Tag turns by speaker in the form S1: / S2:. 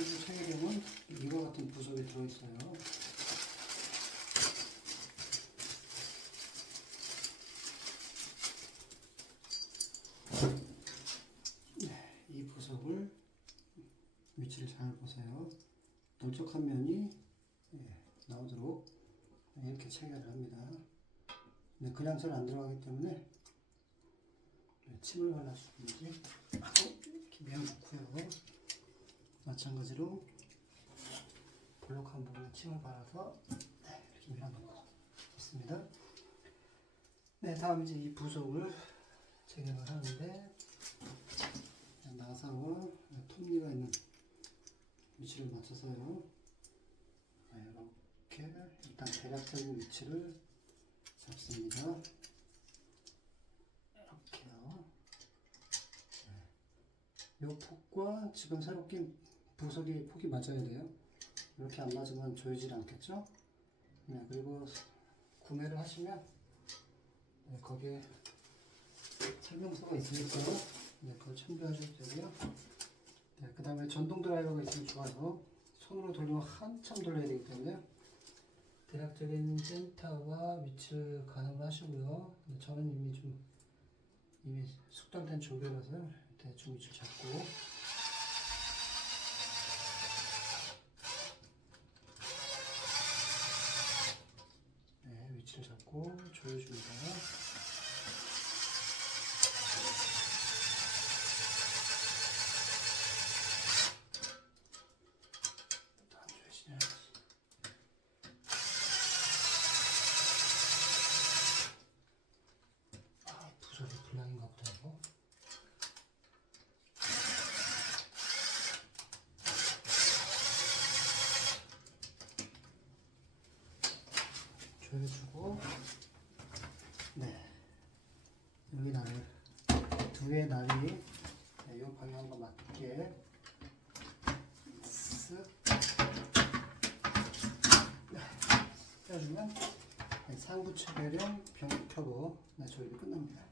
S1: 상부 체계경은 이와 같은 부속에 들어있어요. 네, 이 부속을 위치를 잘 보세요. 넓적한 면이 예, 나오도록 이렇게 체결을 합니다. 근데 그냥 잘 안 들어가기 때문에 네, 침을 발라주든지 이렇게 밀어놓고요. 마찬가지로 볼록한 부분에 침을 발라서 네, 이렇게 밀어놓고 있습니다. 네, 다음 이제 이 부속을 체결을 하는데 나사와 톱니가 있는 위치를 맞춰서요. 네, 이렇게 일단 대략적인 위치를 잡습니다. 이렇게요. 네. 요 폭과 지금 새로 낀 부속이 폭이 맞아야 돼요. 이렇게 안 맞으면 조이질 않겠죠? 네, 그리고 구매를 하시면 네, 거기에 설명서가 있으니까요. 네, 그걸 참조하셔도 되고요. 네, 그 다음에 전동 드라이버가 있으면 좋아서 손으로 돌리면 한참 돌려야 되기 때문에 대략적인 센터와 위치를 가늠을 하시고요. 근데 저는 이미 좀 이미 숙달된 조개라서 대충 위치를 잡고 네, 위치를 잡고 조여줍니다. 안 조여지네. 아, 부서질 분량인가 보다 이거. 조여주고 네. 여기 날을 두 개의 날이 네, 이 방향과 맞게 쓱. 네, 껴주면 네, 상부 체계령 병 켜고 네, 조립이 끝납니다.